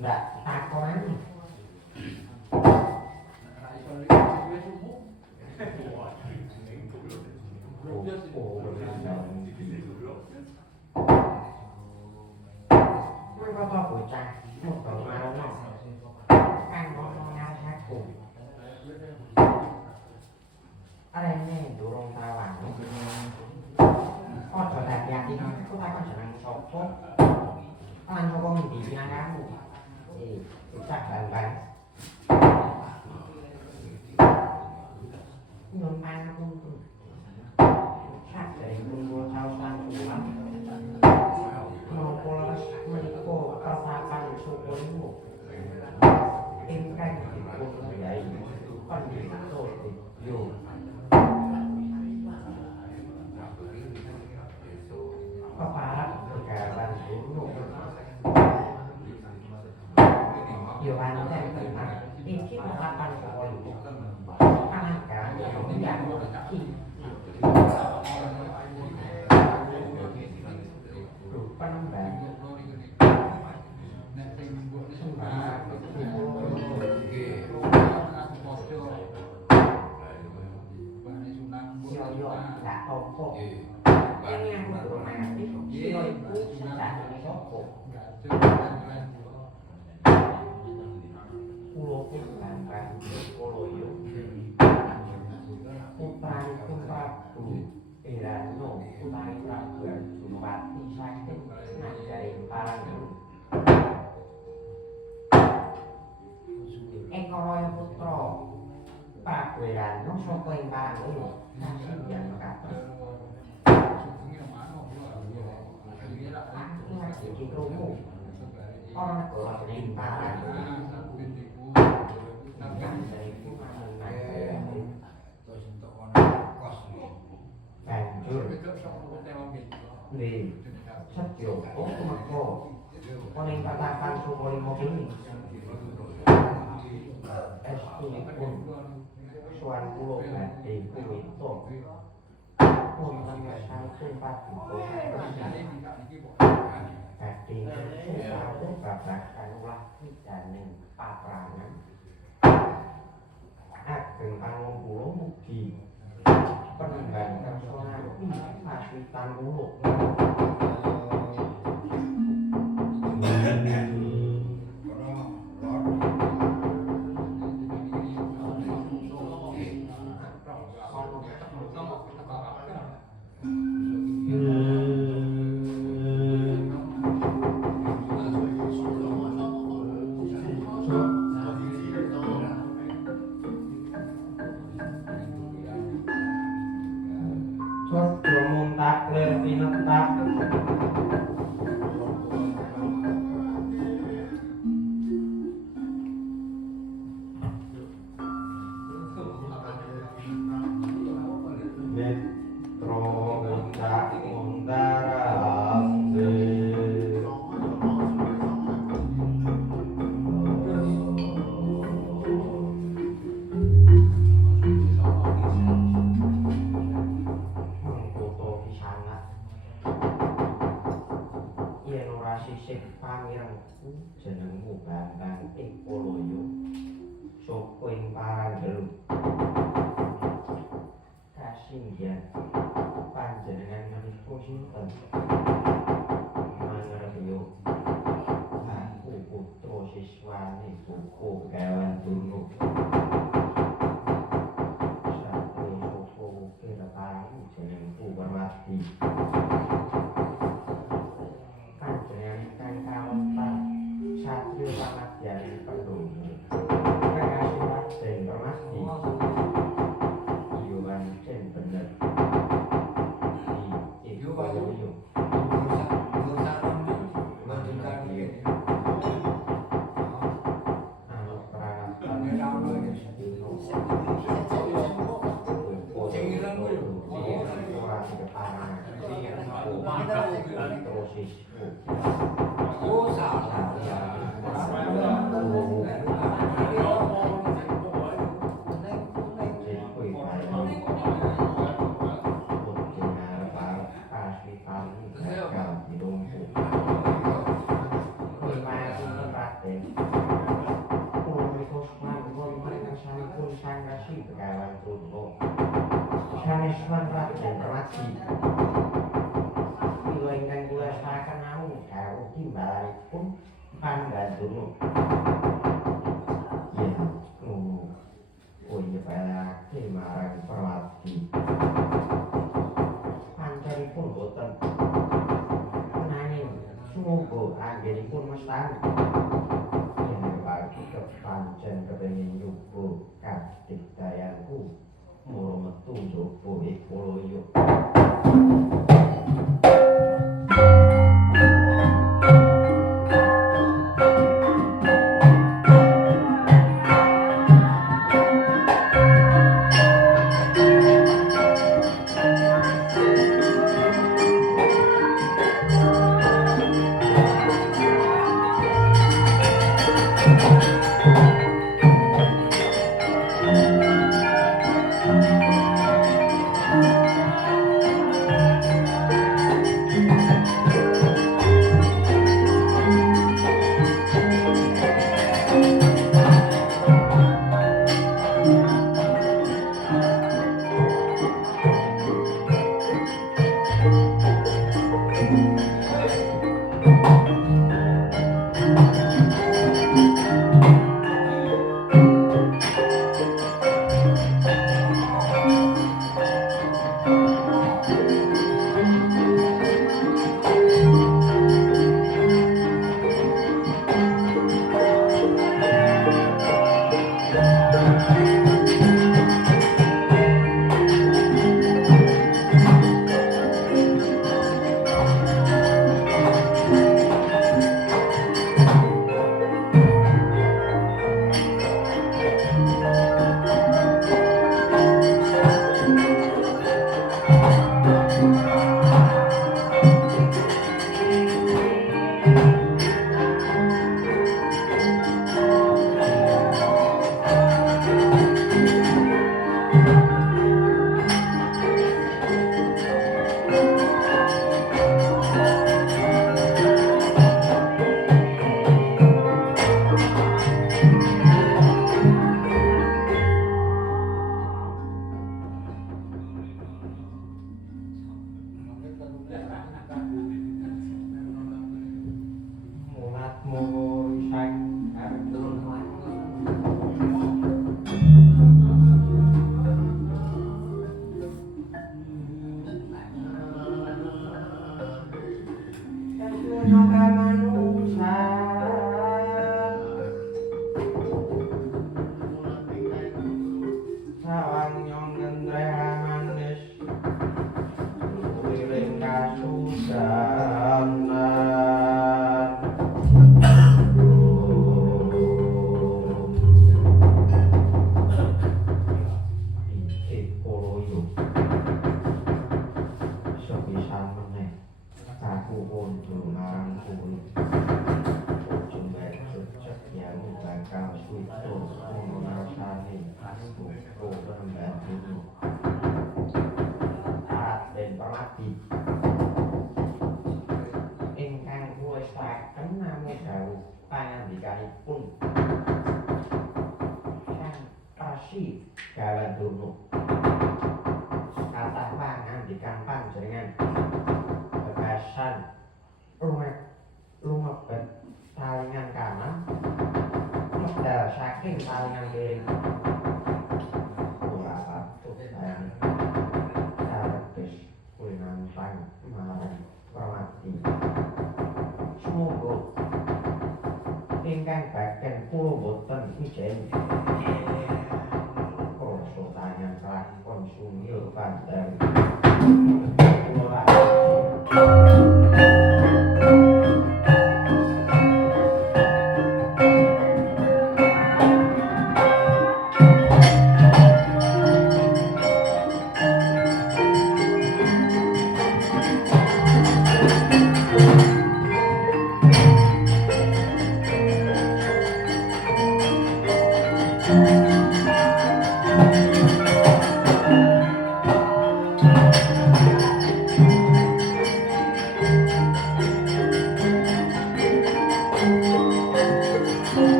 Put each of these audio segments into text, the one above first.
Nggak takonan. Mereka bocah motor marono kan ngomong ngarep aku arene durung tawan ojo hati-hati aku takon jeneng sapa lan sapa ngendi pinanganmu bocah bang-bang nyun pangapunten sak dari kumpul saus lan suwan menapa leres menika pertapan sukunmu ingkang dipun yai pandhita yo keparap begawan gunung yo pancen tenan iki pertapan sukunmu panagan yang iki penembang yo nggak apa ini aku belum ngerti sino iku sejane sapa kulo bambang kulo yo putrane Prabu Irano putrane Prabu Arjunapati saking nagari Paranggelut Eka Raya putra Prabu Irano saka ing Paranggelut kasinggihan mekaten aku lagi krungu ora negara ing Paranggelut banjur nih sedya tumeka ana ing patakan Sukolimo kene estunipun suwan kula badhe punika wonten sampun paduka badhe sawuh babagan ulah pidaning paprangan ageng pangon kula mugi penembang kersa ngampi pacitan kula jenengmu Bambang Ekoloyo saka ing Paranggelut kasinggihan panjenengan menika sinten mangeryo aku putra siswane Buku Gawan Durna satya saka kira paling jenengku Permadi panjenengan ingkang kawentar satya pamadyan pendhoma kekasih Raden Permadi iya pancen bener iki koyo yo terus panggantung yen ngono kuwi pelake marang Permati panjenipun boten nanging sumangga anggenipun mestani yen pagi kepancen kepengin nyoba kadigdayanku mula metu njaba Ekoloyo.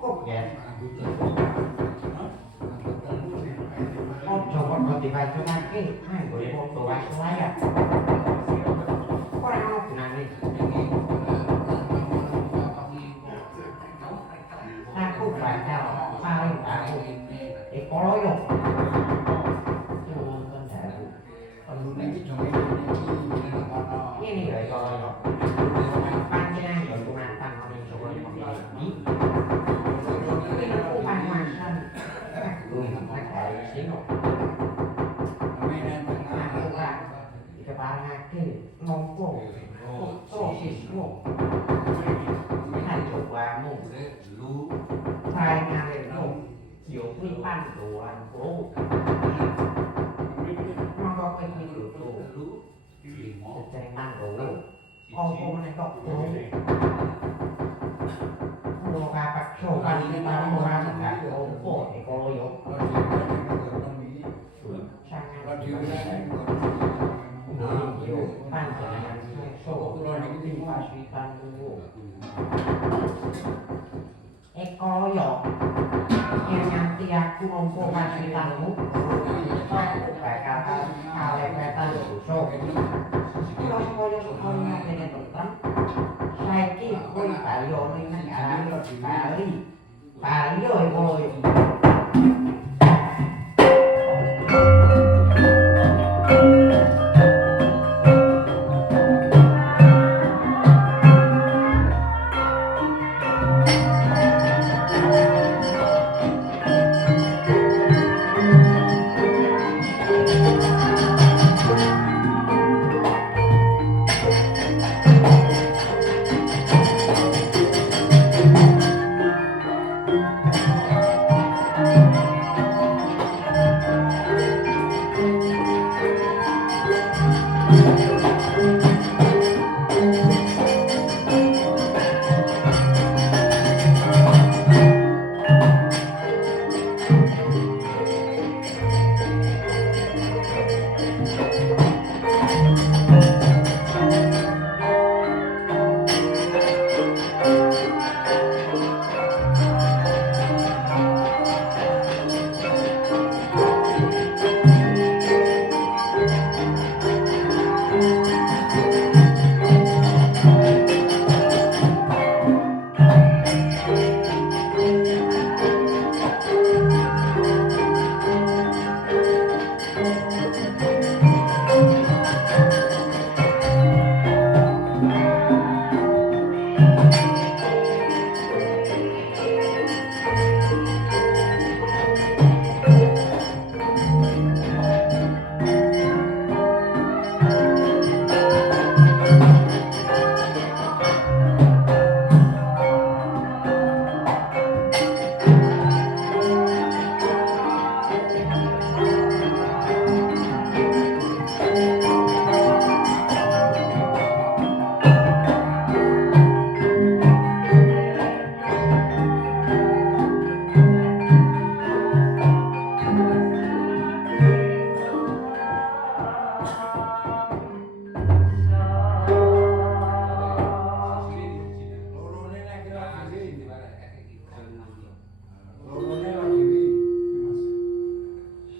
cukup ya. Ojo kok dibaculake, nganggo foto wae. Ora ono gunane. Aku bakal paling aku ekoloyo. Nonton dalu. Ini ya ekoloyo. Panjenengan yo tumantan ning Jawa iki. Ini panasan. Dikeparangake nampa putra siswa kanjowamu sainganmu yo kuwi pandoan pro monggo kowe iki lho sedeng manggowo apa meneh kok ora kapakso kan ora gak opo ekoloyo panjenengan so ing pasitan kuwi ekoloyo yen nganti aku nampa pasitanmu bakal kalepetan dosa kula kaya kaya dene tetem saiki kuwi bali ono ing negara Bali yo ekoloyo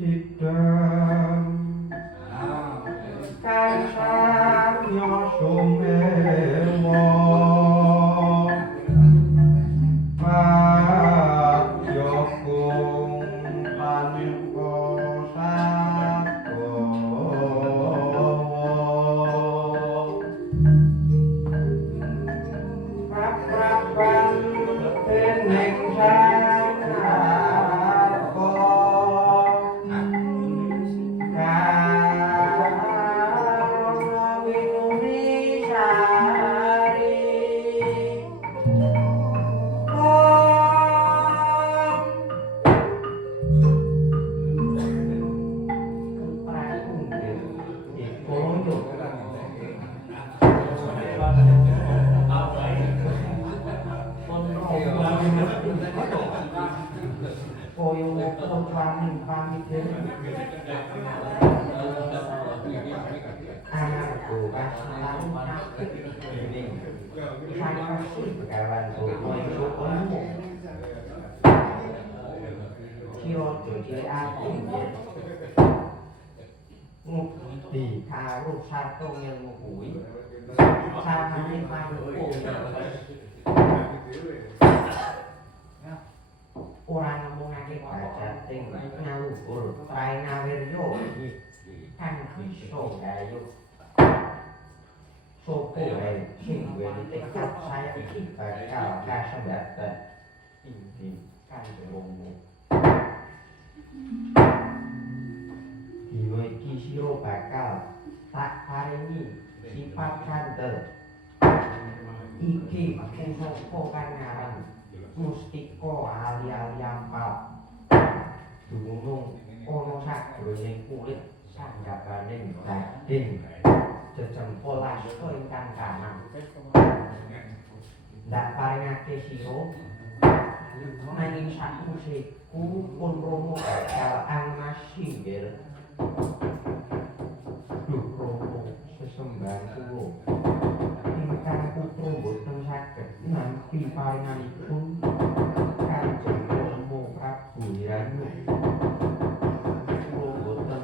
sidam kaisang yosumewa padyokung tanpa sakowo praprapan dening sanarko karono winuri sari di karo satu ilmu kuwi samane mampu ora ngomongake bajating ngaluhur traina wirya kan bisa gayuh sopo wae sing duweni tekad saya iki bakal kasembatan inggih kanjeng Rama dina iki sira bakal tak paringi sifat kandel iki pusaka kang aran Mustika ali-ali ampal dumunung ana sajroning kulit sanggabaning daging jejempol asta ingkang kanan ndak paringake sira nanging sakusiku pun Rama bakal angmasinggir duh Rama sesembang kula ingkang putra boten saged nampi paringanipun Kanjeng Rama Prabu Hiranya kula boten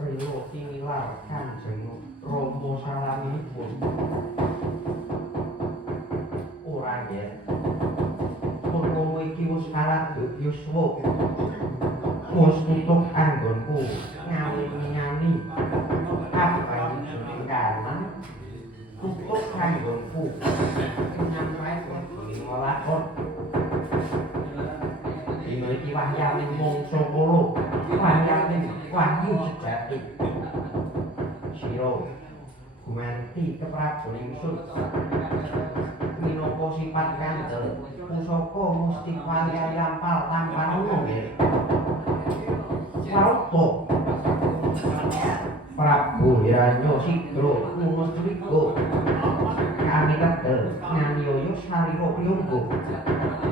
rila tinilar Kanjeng Rama salaminipun ora yen pun Rama iki wis karaduk yuswa wis nutup anggonku ngawini-ngani apa iki kanan tutup anggonku nyampai ngelakon dina iki wahyane mangsa 8 wahyane wahyu sejati sira gumanti keprajon ingsun minangka sifat kandel pusaka mustika yampal tanpa ana nggih Prato Prabu Hiranya Sidra Mustrika kami kedel nganyaya sarira priyangga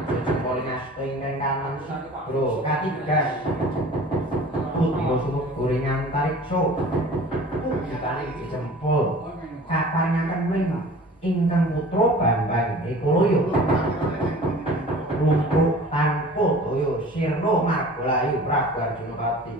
jejempol ngasta ingkang kanan Sidra katigas putra sumut goreng antariksa putikaning jejempol kaparingaken ring ingkang putra Bambang Ekolaya lumpuh tanpa daya sirna margalayu Prabu Arjunapati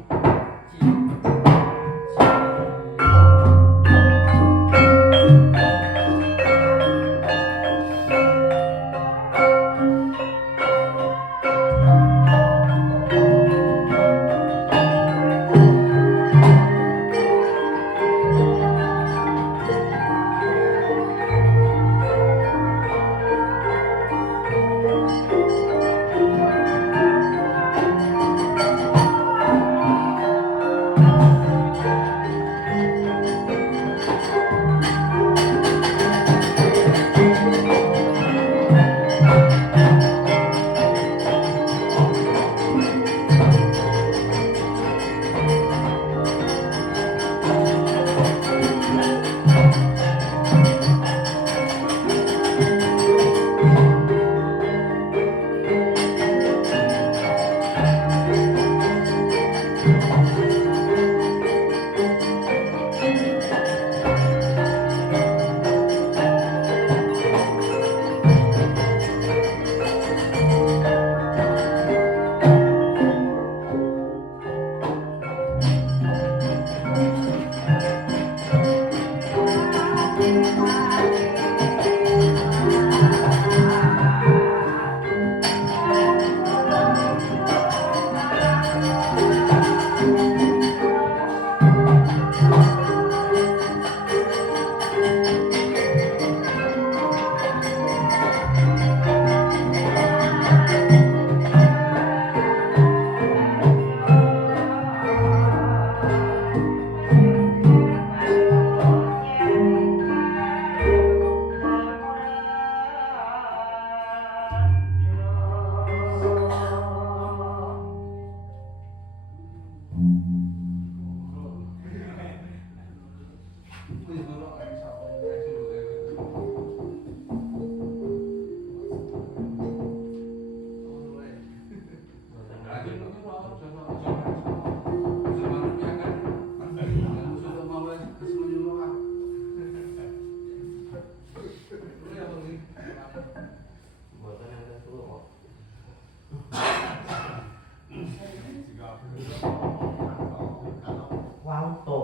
Wauto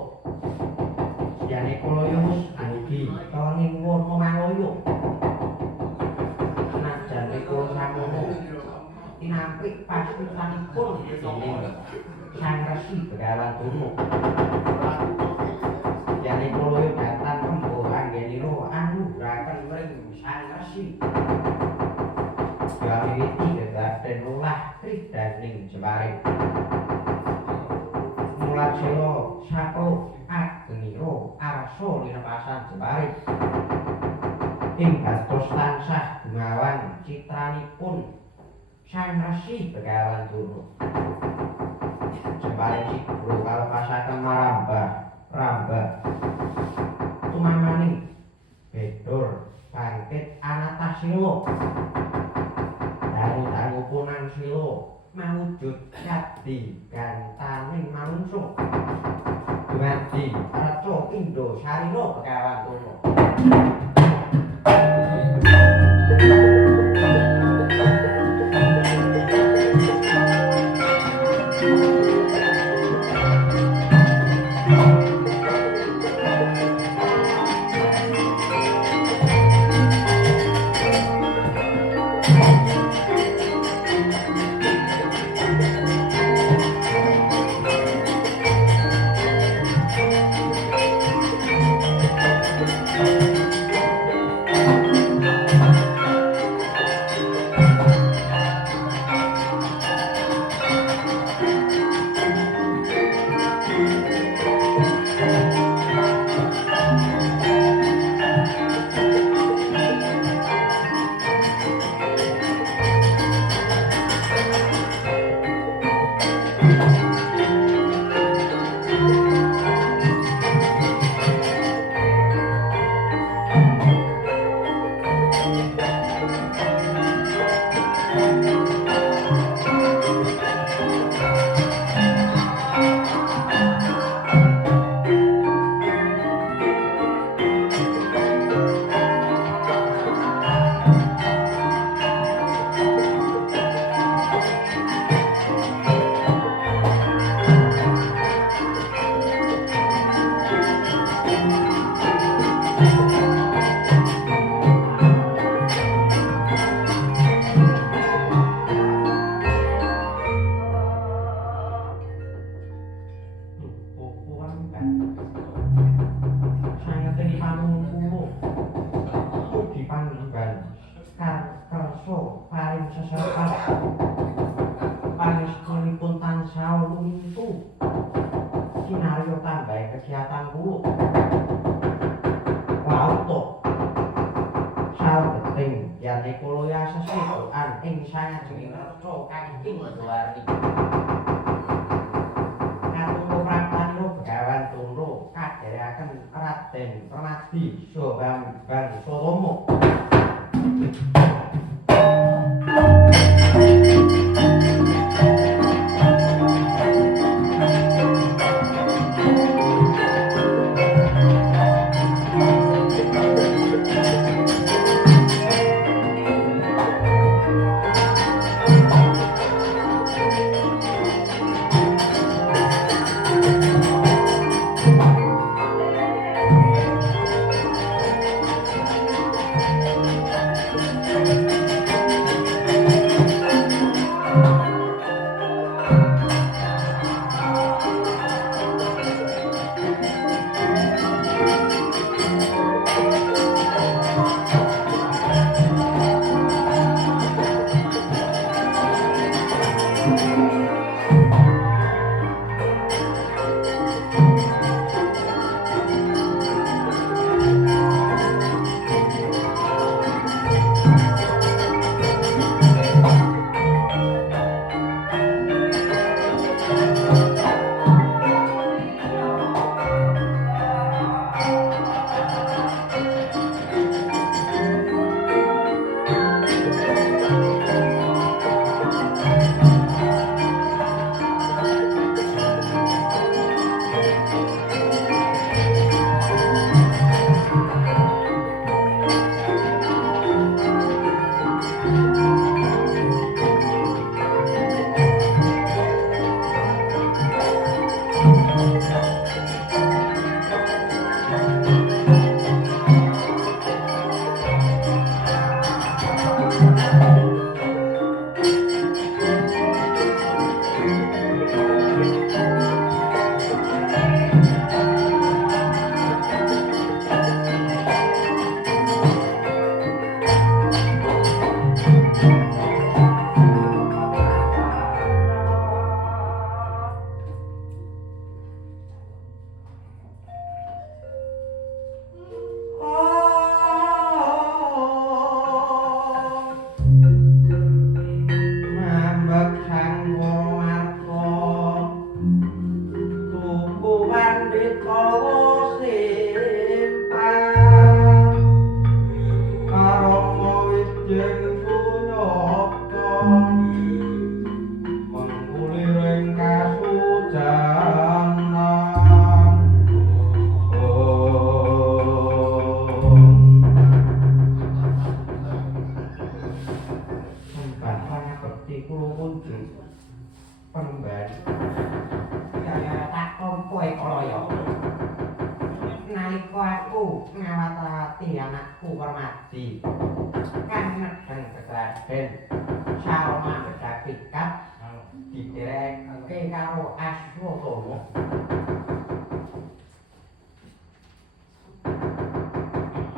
Yane koloyo andi kawaning wono maloyo Najan rikolo samono Tinampik pastitanipun dening Sang Resi Begawan Durna Yane koloyo datan rembuh anggenira anugrahaken ring Sang Resi Gawiwiti gedaden ulah kridaning Jemaring Mulacela sakro agenira arsa linepasan Jemaring ing dados tansah gumawan citranipun Sang Resi Begawan Durna Jemaring sigro kalepasaken marambah tumamaning bedor bangkit Anatasila dangu punang sila mawujud yadi gantaning manungsa dumadi reca Indra Sarira Begawan Durna Raden Permadi Sobambang Solomo kowe kala ya. Nalika aku ngawat-awati anakku Permadi. Kan nedeng kedaden Salma bedapikat didereke karo Aswatama.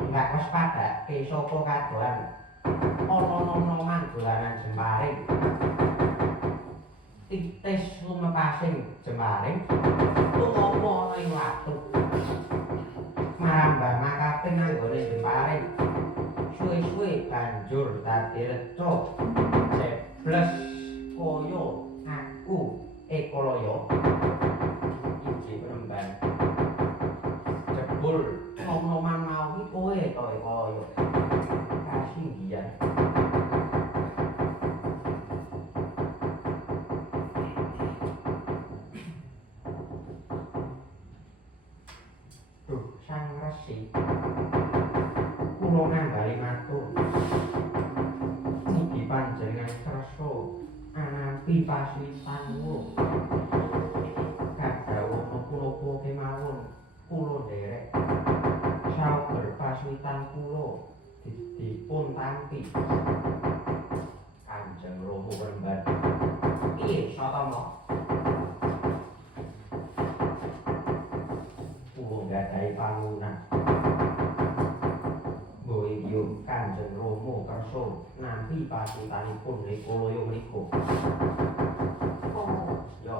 Enggak wis padake sapa kadoan ana-ana dolanan Jembaring. Titis lumepasing Jembaring tumapa ana ing watu. Marambah makaping anggone Jembaring. Suwe-suwe banjur dadi reca. Jebles kaya aku Ekalaya. Inggih Penemban. Jebul nom-noman mau iki kowe to Ekalaya. Kasinggihan. Duh, Sang Resi. Kula ngambali matur. Mugi panjenengan kersa anampi paslitanmu. Kadhawana punapa kemawon kula nderek sauger paslitan kula dipun tampi. Kanjeng Rama Penemban. Piye Satama? Kula nggadahi pangunan. Boyo Kanjeng Rama kersa nampi paslitanipun Ekalaya menika. Oh, ya.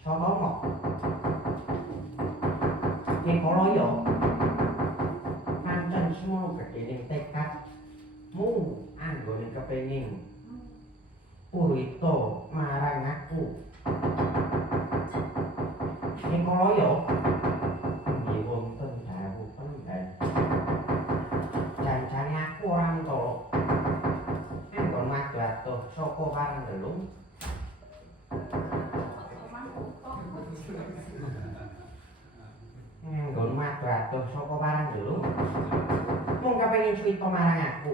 Satama. Ekalaya pancen semono gedhening tekadmu anggone kepengin purita marang aku. Ekalaya nggih wonten dawuh Penemban. Jancane aku ora mentala anggon madhatuh saka Parendelung. Anggon madhatuh saka Parendelung. Mung kepengin suwita marang aku.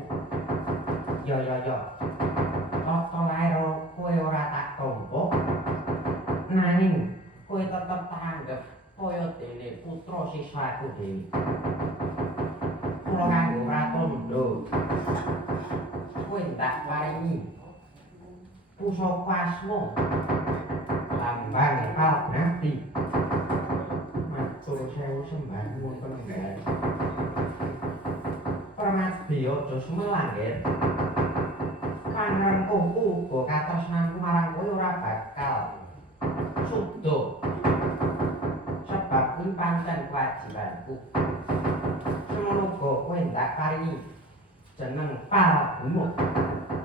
Ya. Tata lair kowe ora tak tampa. Nanging kowe tetep tak anggap kaya dene putra siswaku dhewe. Kula kanggo pratandha. Kowe ndak paringi pusaka asma lambang Palgati. Matur sewu sembah nuwun Penemban. Permadi aja sumelang, nggih. Kanrengku uga katresnanku marang kowe ora bakal suda. Sebab kuwi pancen kewajibanku. Semono uga kowe ndak paringi jeneng Palguna.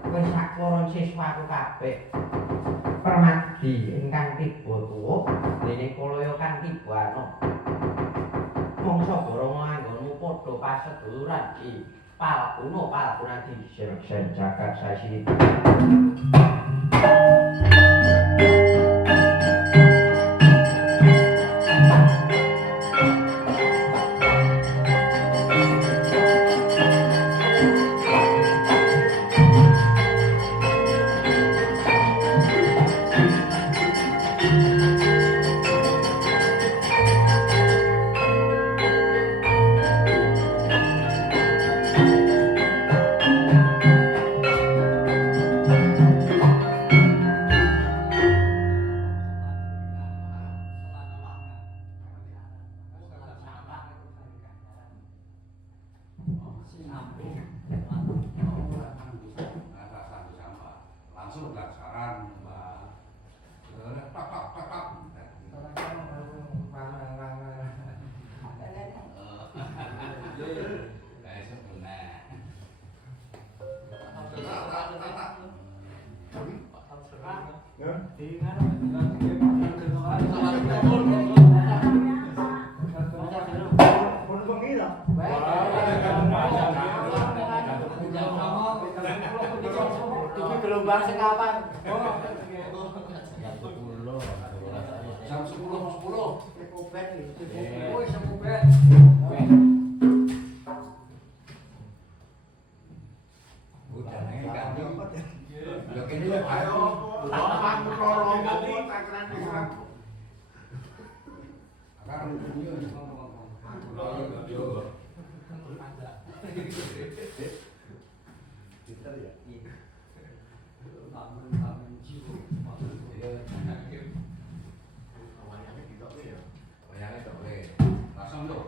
Kowe sakloron siswaku kabeh. Permadi ingkang tiba tuwa, dene Kalaya kang tiba ana. Mongso Barama anggonmu padha paseduluran iki. Palguna di sen jagat sasini. Langsung pelaksanaan, Mbak. Tak. Gelombang sekawan. Jam 10. Kopet itu. Oh, sepupet. Udah nih ganti. Ya kene ayo. Lapan loro tak keren. Sekarang dunia ini Kita lihat. Awalnya kita ya. Bayangnya tak boleh. Langsung dong.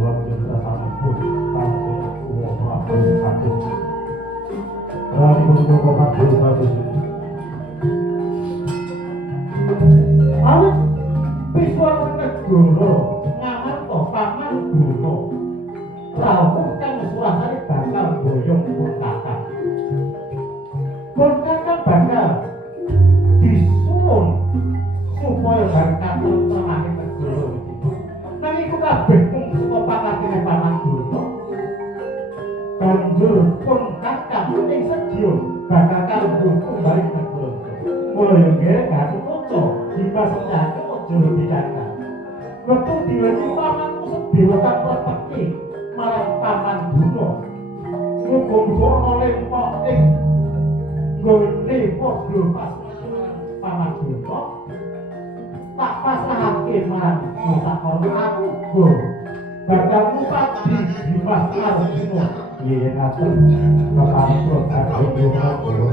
Kalau kita sampai pun, kalau kita semua orang dari beberapa waktu lalu. Awet Biswa Negoro ngamar toh paman Guno rawuh kang surasane bakal boyong pun kakak. Pun kakak bakal disuwun supaya bakal tentremake negoro iki. Nang iku kabeh mung saka pangatine paman Guno. Banjur pun kakak ing sedya bakal kanggo kembali negoro. Mula yo nggih gak kocok dipasenake aja bicara. Wektu diweni pamanku sedewa kang prepeki marang paman Guno. Muga-muga ana lempok ing nggone padha pas paman Guno. Tak pasrahake marang Nusakara aku go. Bakal ngupati Dimas Arjuna. Yen ngaten kepatrut aku yo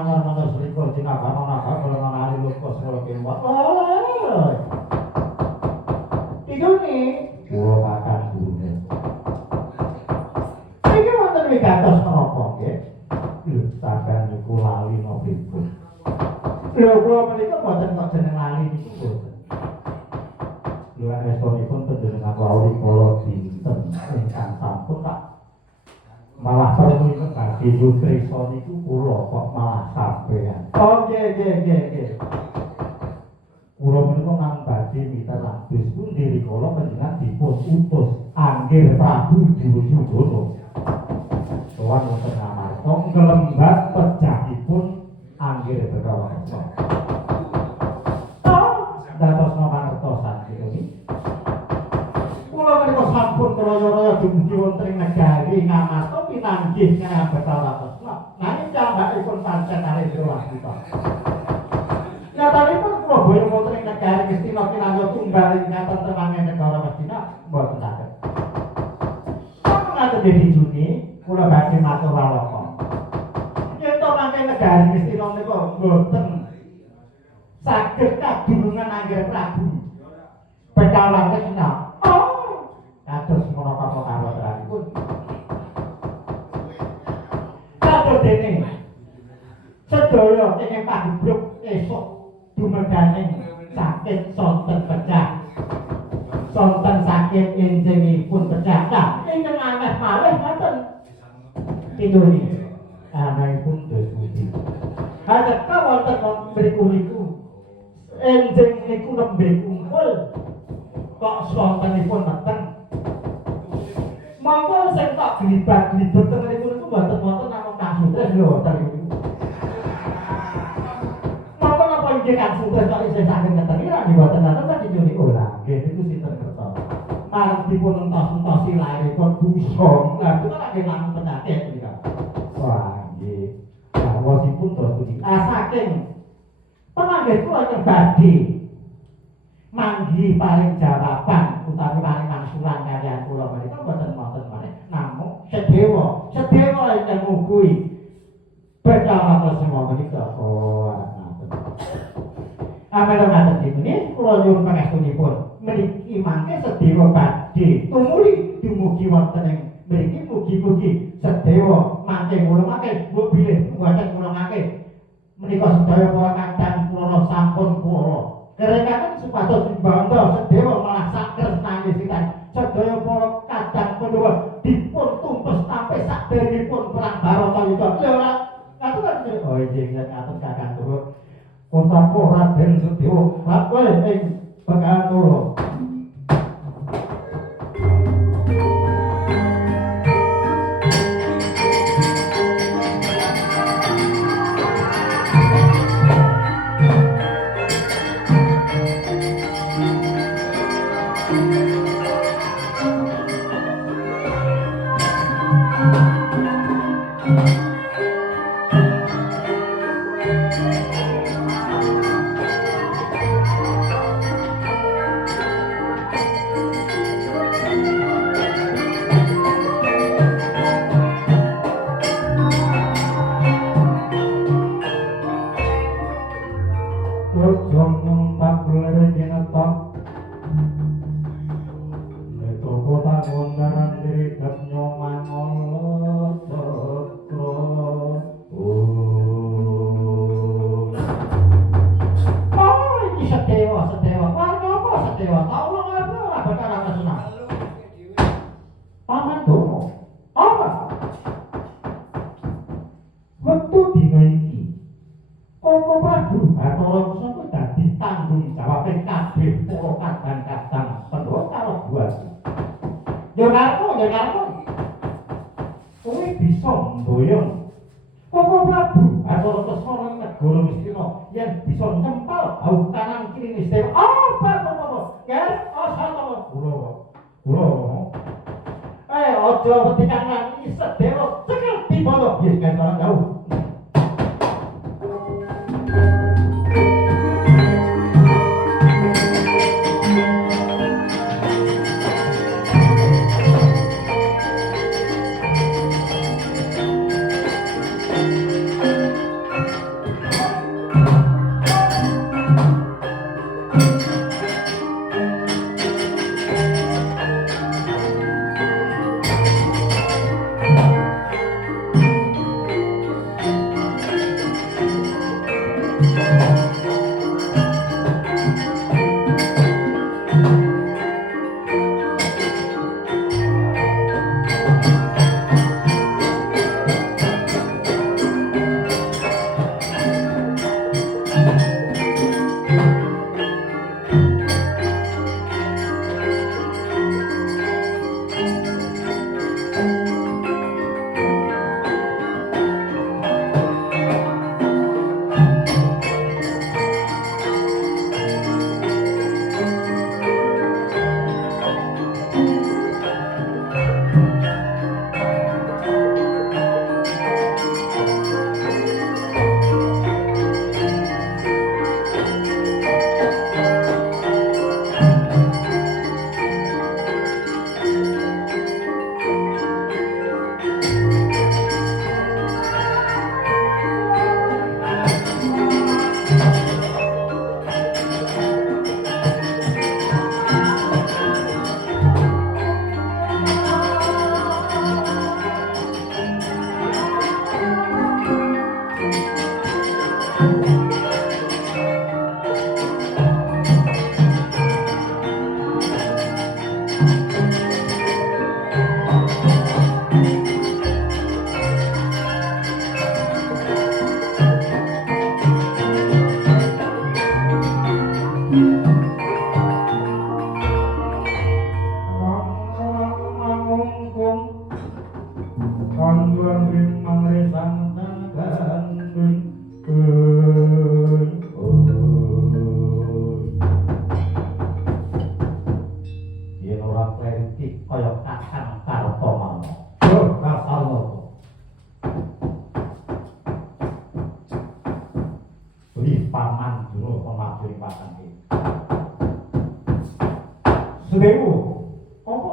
manyor-manyor selikur cinabang-nabang golongan ahli lukos kula kemot. Idune kula makan gurune. Iki wonten wigatos menapa nggih? Lho, sampeyan niku lali napa pripun? Lho kula menika mboten kok jeneng lali niku mboten. Lho estunipun panjenengan lali kala dinten ingkang sampun tak malah perlu bagi Yudrisa niku kula kok malah sampeyan. Oh nggih. Kula menika nang badhe miterak dus pundi rikala panjenengan dipun utus Anggir Prabu Duryudana. Sowan wonten Ngamarta nglembat pejahipun Anggir Bratawasa. Dados mangertosan iki. Kula menika sampun kraya-kraya dumugi wonten ing negari Ngamarta pinanggih Nyai Bratawasa. Nanging piyambakipun pancen Narendra Wasita. Nyatanipun kula boyo wonten ing negari Ngastina kinangga tunggal ingkang tentremane negara Ngastina mboten saged. Ngaten nggih Juni, kula badhe matur walaka. Yen to mangke negari Ngastina menika mboten saged kadunungan Anggir Prabu Bratawasa. Kados menapa kawontenanipun. Kados dene sedaya ingkang pagebluk esuk dumedaning sakit sonten pecah. Sonten sakit enjingipun pecah. Nah, ingkang aneh malih ngoten. Tiduri. Anehipun dos pundi. Ajeng kawonten mriku niku enjing niku nembe kumpul. Kok sontenipun meteng. Monggo sing tak glibat-glibet teng niku mboten-mboten namung kasutres lho wonten niku. Nggih kan sudah kok isih saged ngeten iki ra mboten nonton kan dijuni ora. Nggih niku sinten kerta. Marang dipun entos-entosi lairipun busa. Lah itu kan lagi lamun penyakit menika. Wah, nggih. Kawosipun terus pundi. Saking panggih kula ingkang badhe manggi paring jawaban utawi paring mangsulan kaliyan kula menika mboten wonten malih namung sedewa ingkang ngugui Bratawasa semua menika. Amela ngaten dipun kula nyuwun pangestunipun mriki mangke sedewa badhe tumuli dumugi wonten ing mriki mugi-mugi sedewa mangke kula mangke mbok bilih mboten kula mangke menika sedaya para kadang kula sampun kula kerekaken supados bangga sedewa malah sakresnane sitan sedaya para kadang kula dipun tumpes sampai saderengipun perang Baratayuda. Lho ora ngaten oh nggih ngaten kakang turut Kotaku Raden Sedewa Ratwe ing Pekatoro. Sedewu, apa?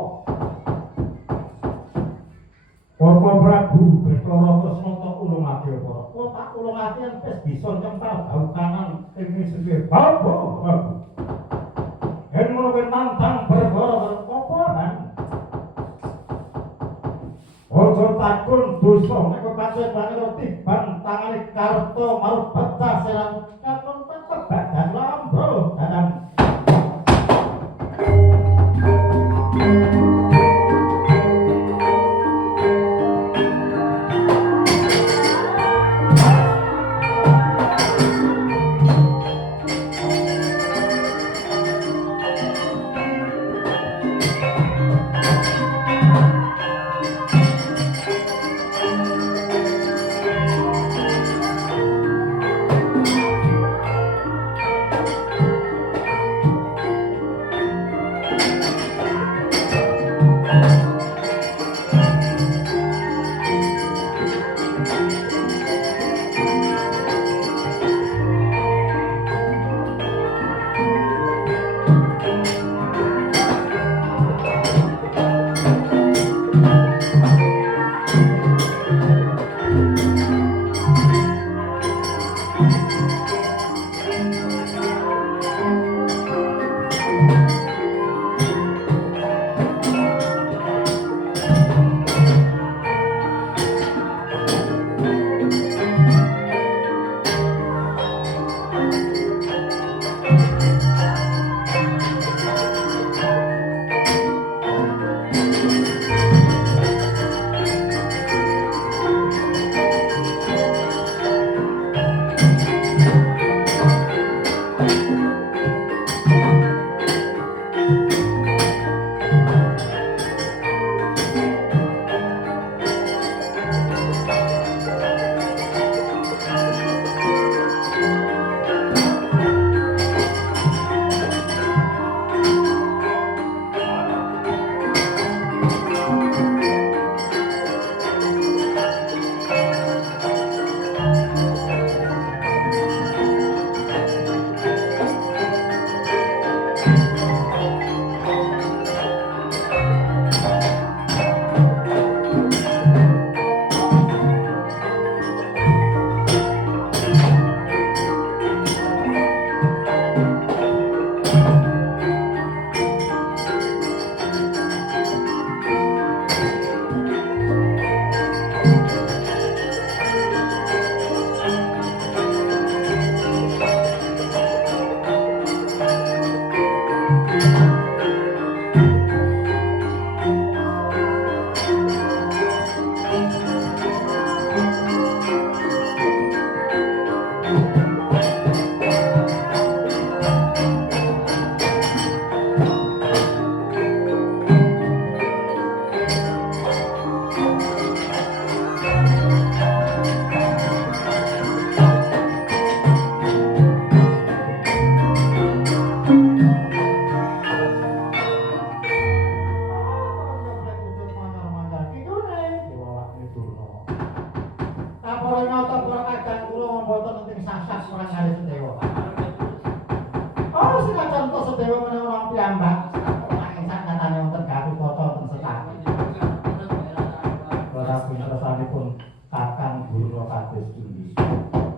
Bapak Prabu Bathara Kresna ulungake apa? Kok tak ulungake yen wis bisa nyempal bau kanan ing sisih bau. Yen ngono kuwi nantang perkara apa kan? Ojo takun dosa nek pancen karo tiban tangane karto marang becah serang katon tetep badan lambro dadan.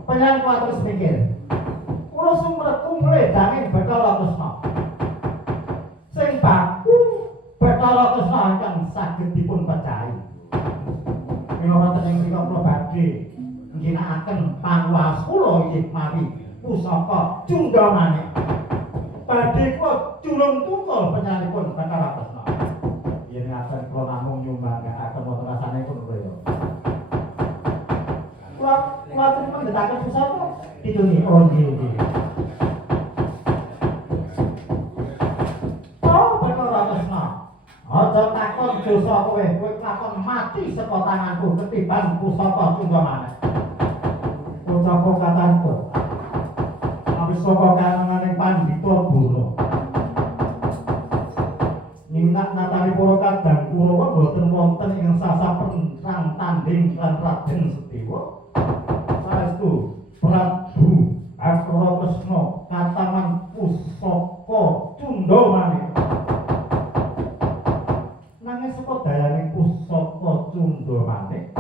Penyan kuatur semikir kula sumreku mledanging Bathara Kresna sing baku Bathara Kresna ingkang saged dipun pecahi menawa teng mriku kula badhe ngginakaken panguwas kula inggih mawi pusaka Jundamane badhe kula julung tunggal penyanipun Bathara Kresna yen ngaten kula namung nyumbangake wonten rasanipun kula Matur mendetaken pusaka dituni nggih. Oh, Bathara Kresna. Aja takon dosa kowe lakon mati saka tanganku ketiban pusaka Cundamani. Ucapo katanku. Awis saka kanenganing Pandhita Bura. Ningat natani para kadang Kurawa boten wonten ing sasaprang tanding lan Raden Sedewa. Saestu Prabu Akara Kresna kataman pusaka Cundamani. Nanging saka dayaning pusaka Cundamani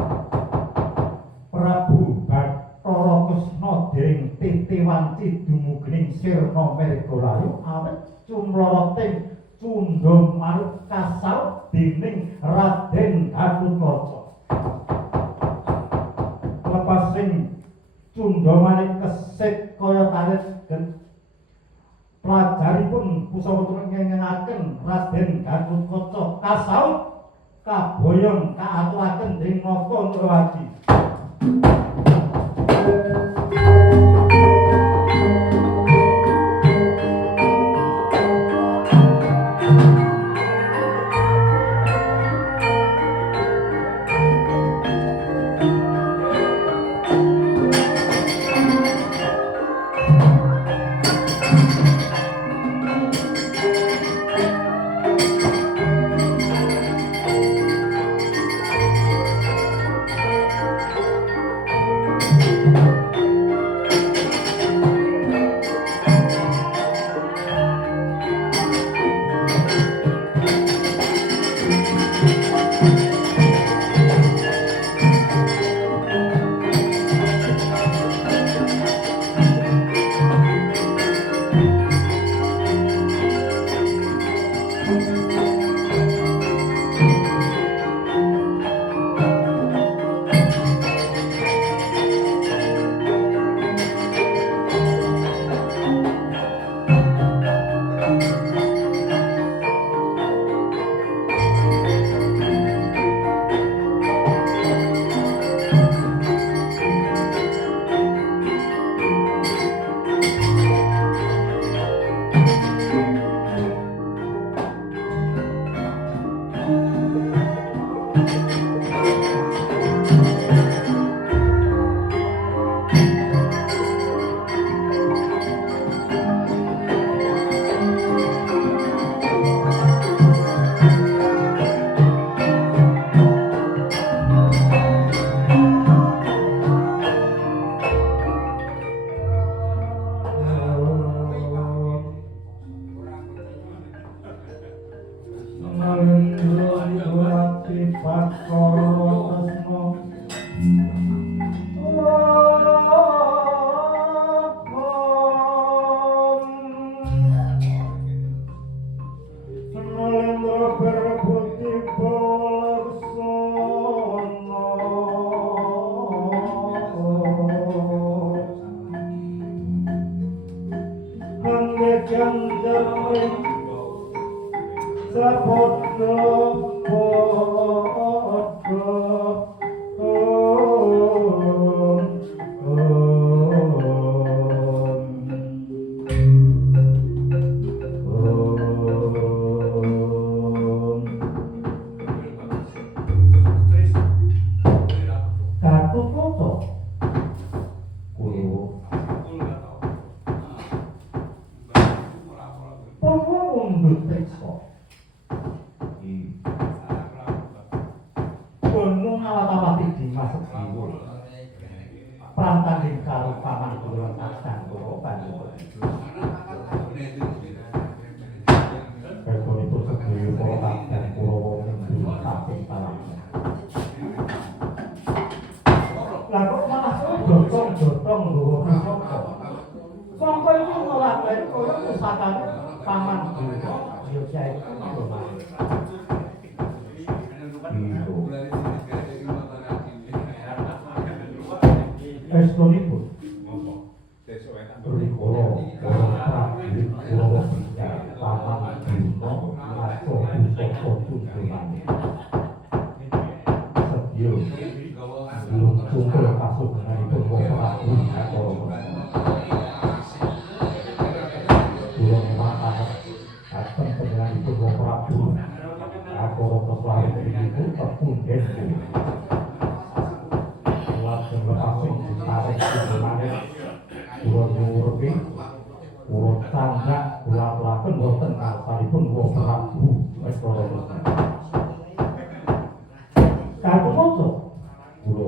Prabu Bathara Kresna dering titiwanci dumugining sirna Mergalayu awit cumloroting Cundamani kasau dening Raden Gatotkaca. Lepasing Cundamani kesit kaya tarit pelajaripun pusaka ngengengaken Raden Gatotkaca kasau kaboyong kaaturaken dening Naka Ndrawati. Bathara Keswari iku tepunden lajeng lepasing ditarik sinamane kula nyuwurke kula tanggak kula aturaken wonten karsanipun Wong Prabu Bathara Keswari kadosa kula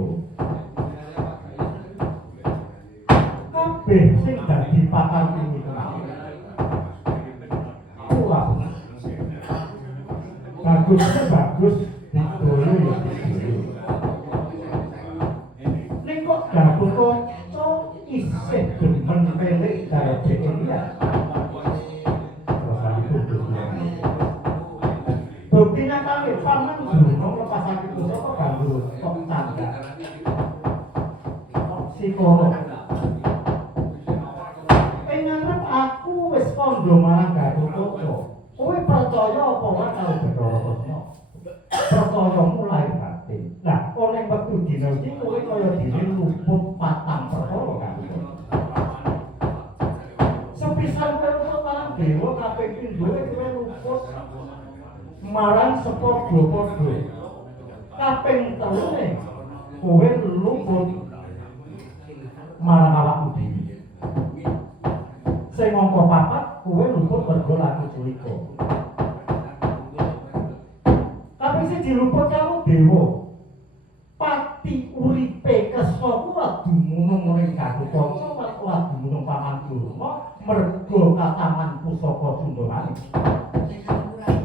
kabeh sing dadi pakan ini bagusnya bagus didoyo ya didoyo ning kok gabung kok isih demen pelik karo dia rasane kudu buktinya kali paman dulu lepasake dosa kok ganggu kok tangga kok psikolog ngarep aku wis kandha marang Gatotkaca kowe percaya apa ora karo Bathara Kresna percaya mulai batin nah oleh wektu dina iki kowe kaya dene luput patang perkara kan sepisan kowe luput marang dewa kaping pindho kowe luput marang sepadha-padha kaping telune kowe luput marang awakmu dhewe sing angka 4 kowe luput mergo laku culika tapi sing diluput karo dewa pati uripe Kresna kuwi dumunung ning Gatotkaca ora dumunung Paman Durna mergo kataman pusaka Sundaraning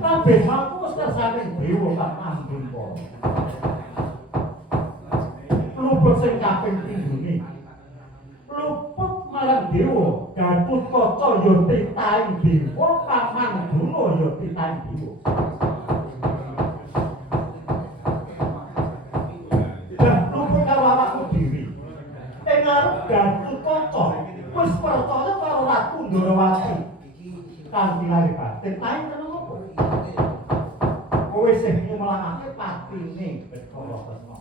kabeh mampu wis kersane dewa kang ambung para luput sing kaping pindhone luput marang dewa Gatotkaca ya titaing dewa Paman Durna ya titaing dewa dan luput karo awakmu dhewe ing ngarep Gatotkaca wis percaya karo Ratu Ndarawati kanthi lare batin taing kenapa kowe sing nyumelangake patine Bathara Kresna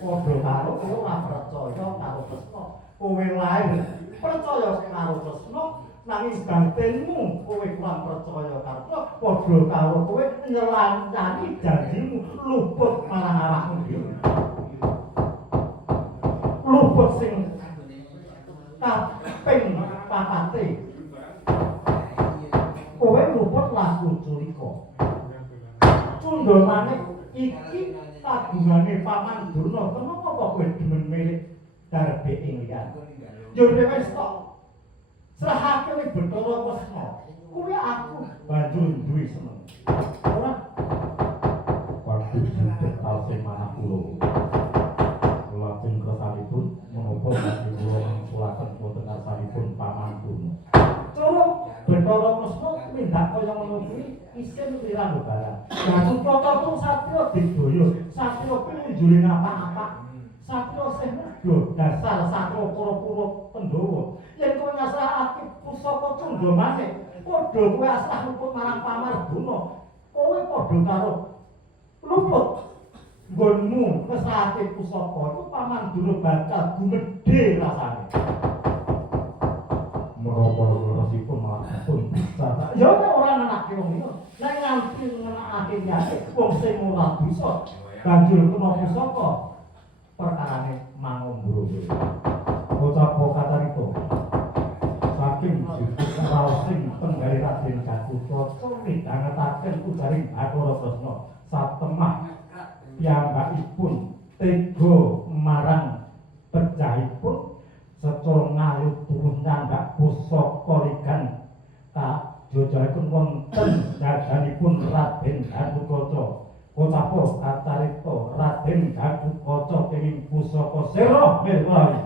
padha karo kowe ora percaya karo Kresna kowe lair percaya karo Kresna nanging batinmu kowe kurang percaya karo padha karo kowe nyelancani janjimu luput marang awakmu dhewe luput sing kaping 4 kowe luput laku culika Sundaraning iki kagungane Paman Durna kenapa kok kowe demen milik darbe ing liyan yo wis tok serahake ning Bathara Kresna kuwi aku banjur duwe seneng ora waktu sudah kalse manah kula lajeng kersanipun menapa badhe kula ngensulaken wonten karsanipun Paman Durna cara Bathara Kresna mindak kaya ngono kuwi isin pirang barang Gatotkaca pun satya didoyo satya kuwi njule ngapa-apa satya sing mergo dasar satya para Pandhawa yen kowe ngasrahake pusaka Cundamane padha kowe asrah luput marang Pamarduna kowe padha karo luput nggonmu ngesrahake pusaka iku Pamandura bakal gumedhe rasane menapa resipun malah bisa ya ora anake wong iki nek nganti ngenakake nyate wong sing ora bisa banjur kena pusaka perkarane mangombro bocah katarito saking jujur raosing penggari Raden Gatotkaca midhangetaken ujaring Bathara Kresna satemah piyambakipun tega marang pejahipun secara ngalut turun nyandak pusaka ligan kajojaripun wonten jajanipun Raden Gatotkaca kocapa kacarita Raden Gatotkaca kenging pusaka sira mirwani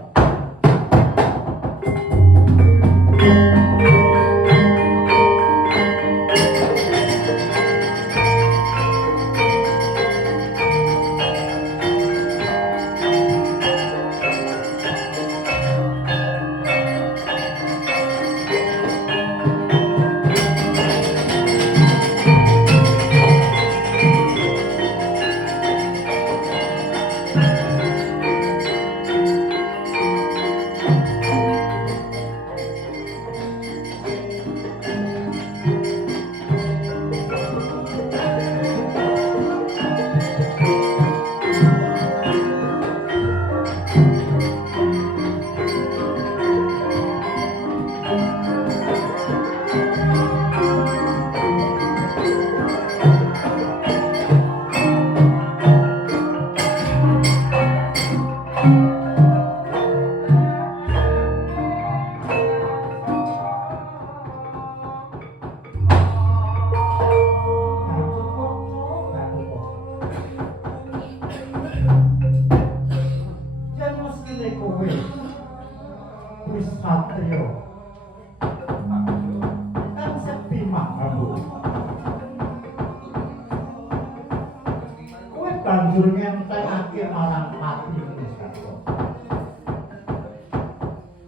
kowe wis satrio kan sepi manggamu kowe banjur ngentekake marang pati Nisarta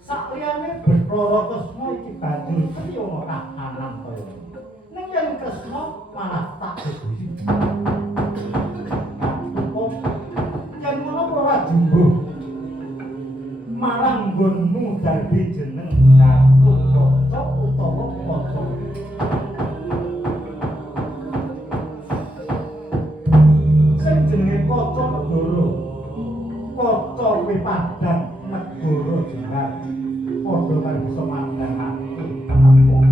sakliyane Bathara Kresna iki banjur priyana kahanan kaya ning yen Kresna malah tak bebusi yen ngono ora jumbuh marang nggonmu dadi jeneng Gatotkaca utawa Kaca. Sing jenenge Kaca Negara, Kaca Wipadang Negara Jahat, padha karo bisa mandhangake kampung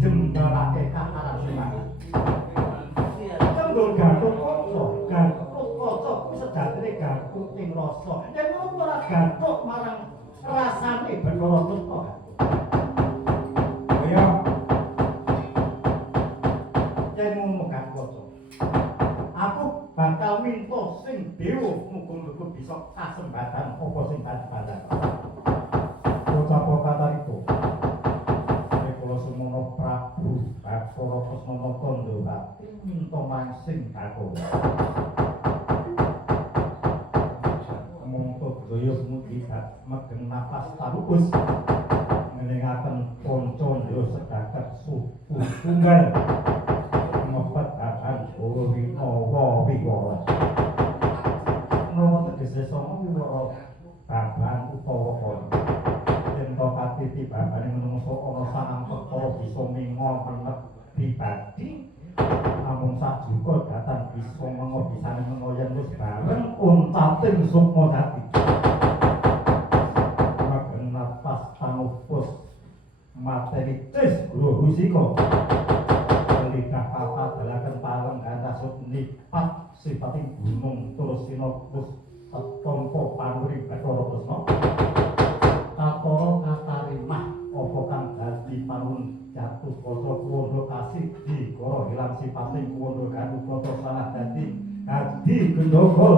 jembarake kaarasan. Kanggo Gatotkaca, Gatotkaca kuwi sejatine Gatut ing rasa. Yen ngono ora Gatut marang rasane Bathara Kresna. Kaya yen ngono Gatotkaca. Aku bakal minta sing dewa muga-muga bisa kasembadan apa sing badan. Kocapa katariko. Kula sumono Prabu Bathara Kresna Kandhawati minta mangsing kakung. Gaya mudikat megeng napas tarubus ngelingaken ponco ndero sedakat suku tunggal ngopet akan Winawa Wiwara nama tegese sama Wiwara baban utawa kon yen to katiti babane menungso ana sangang perkara bisa mingo menet pribadi namung sajuka datan bisa mengo bisane mengo yen wis bareng untating sukma dadi materitis guru husika lidah papat dalaken pareng gantasut lipat sipating gunung terus sinopus tampa panuri Bathara Kresna katara katarimah apa kang dadi panun Gatotkaca kuwanda kasih digara ilang sipating kuwanda Gatotkaca salah dadi gendhoga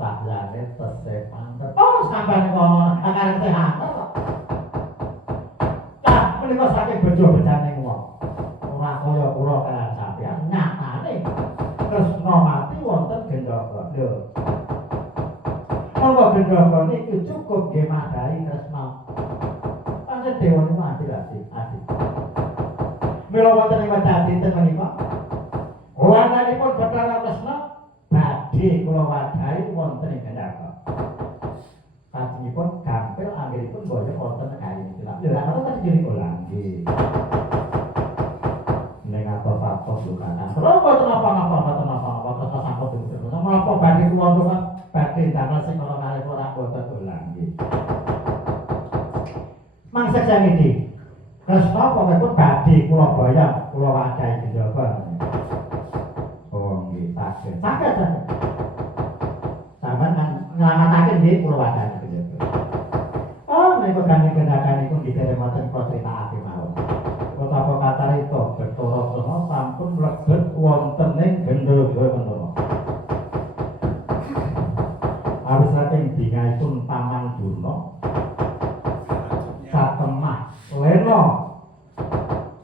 saklane tesih mantep. Oh, sampeyan ngono akare sehat kok. Lah, menika saking bejo-bejane wong. Ora kaya kula kan sampeyan nyatane tresna mati wonten gendaka. Lho. Monggo gendaka niku cukup nggih madhahi tresna. Pancen dewa niku adil-adil. Mila wonten ing wekdal dinten menika wananipun Bathara Kresna badhe kula wadhahi wonten ing gendaka. Lajengipun gampil anggenipun boyo wonten negari niki. Lha ngoten ta jenenge kula nggih. Ning atos-atos lho kan. Terus mboten napa-napa, mboten napa-napa terus sampun dipun. Menapa badhe kula wonten badhe damel sing ora kalih ora boten kula nggih. Mangsa saniki Kresna pokokipun badhe kula bayang kula wadhahi gendaka. Oh nggih, saged. Saged. Sampeyan nglamatake nggih kula wadhahi gendaka. Oh, menika kangge gendhakanipun diteremaken kula critakake mawon. Betapa kacarita Bathara Kresna sampun mlebet wonten ing gendaka menika. Awis saking dingaipun Paman Durna satemah lena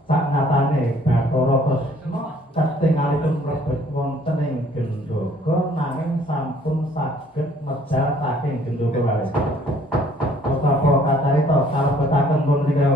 saknyatane Bathara Kresna ketingalipun mlebet wonten ing gendaka nanging sampun saged medal saking gendaka wae. Betapa kacarita kalebetaken pun menika.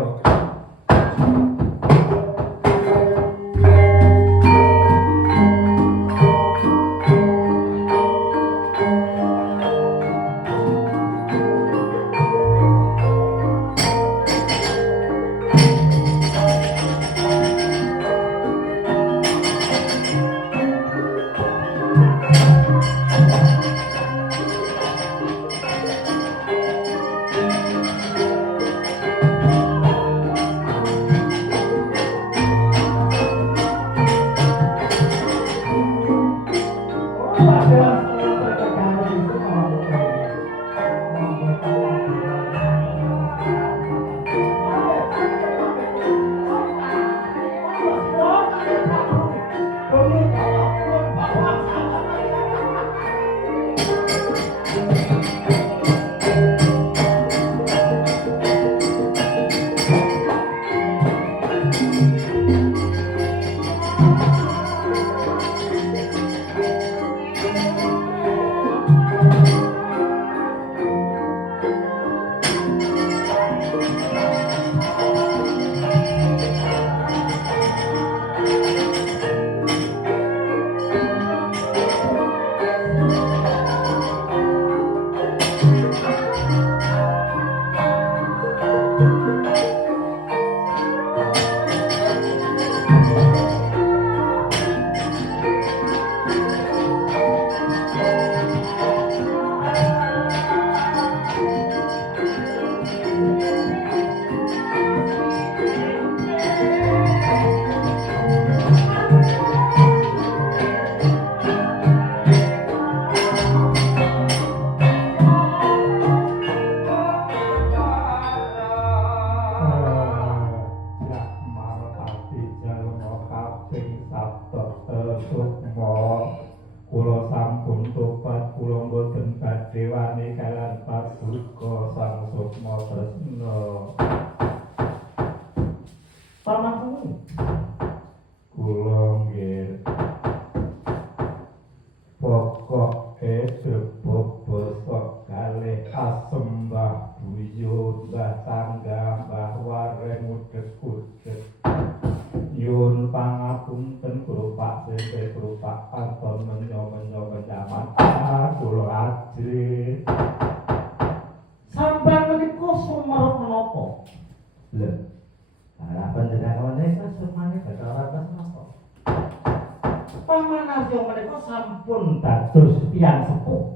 Sampun dados tiyang sepuh.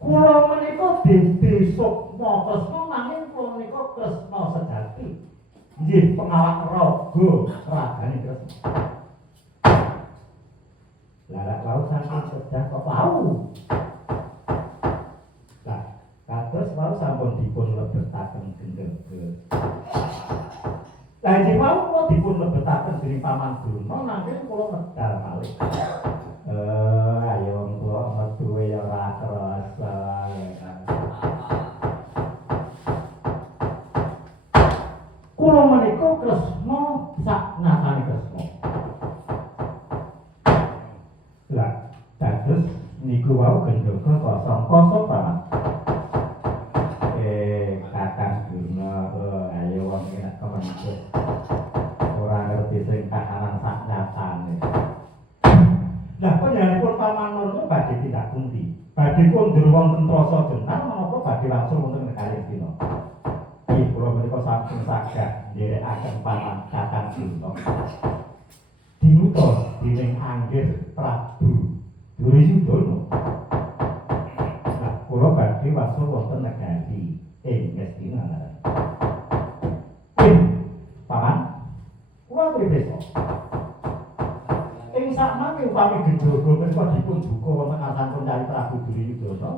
Kula menika Dede Sukma Kresna nanging kula menika Kresna sejati. Nggih pengawak raga ragane Kresna. Lah wau saking sedang kok wau. Lah kados wau sampun dipun lebetaken gendeng. Lah iki mau kula dipun lebetaken Paman Durna nanging kula medal malih. Ayo kula terus kula menika Kresna sak nasane Kresna. Lah dados niku wau gendhoga kosong-kosong Paman. Kakang Durna ayo wong iki nek kemencet. Ora ngerti sing kahanan sak nyatane. Lah panjenenganipun Paman Nurna badhe tindak pundi? Badhe kondur wonten Trasa Jenang menapa badhe langsung wonten negari Sina? Iki kula menika sampun saged nderekaken Paman Kakang Durna. Dinutus dening Anggir Prabu Duryudana. Lah kula badhe wangsul wonten negari ing Ngastina. Paman, kula pripesa? Ing sakmane upami gendhoga menika dipun buka wonten ngasanipun Kyai Prabu Duryudana,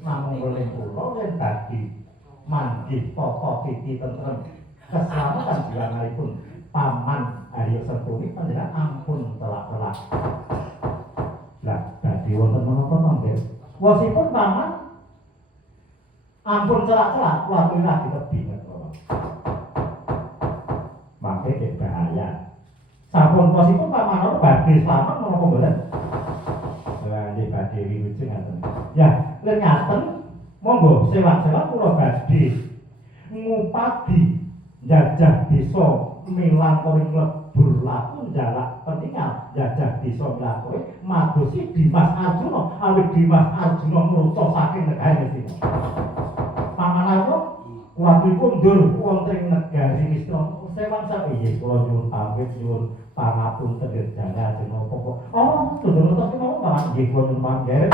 namung oleh kula yen badhe manggih tata titi tentrem keselamatan jiwanipun Paman Arya Sentuni panjenengan ampun telak-telak. Lah badhe wonten menapa mangke? Wasipun Paman ampun celak-celak waktu lagi tebinget kula. Mangke bahaya. Sampun posipun Paman ora badhe slamet menapa mboten? Lah nggih badhe wilujeng ngaten. Ya, lek ngaten monggo sewa-sewa kula badhe ngupadi njajah desa Melangkuri lebur laku njalak pentingal njajah desa Melangkuri madosi Dimas Arjuna awit Dimas Arjuna murta saking negari Ngastina. Paman Arya kuwi kundur wonten negari Ngastina sewan sapiye kula nyuwun pamit nyuwun pangapunten jangan ajeng napa kok. Oh, tunduk tapi mau Paman nggih kula nyuwun pamit.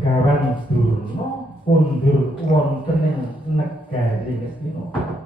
Begawan Durna kundur wonten ing negari Ngastina.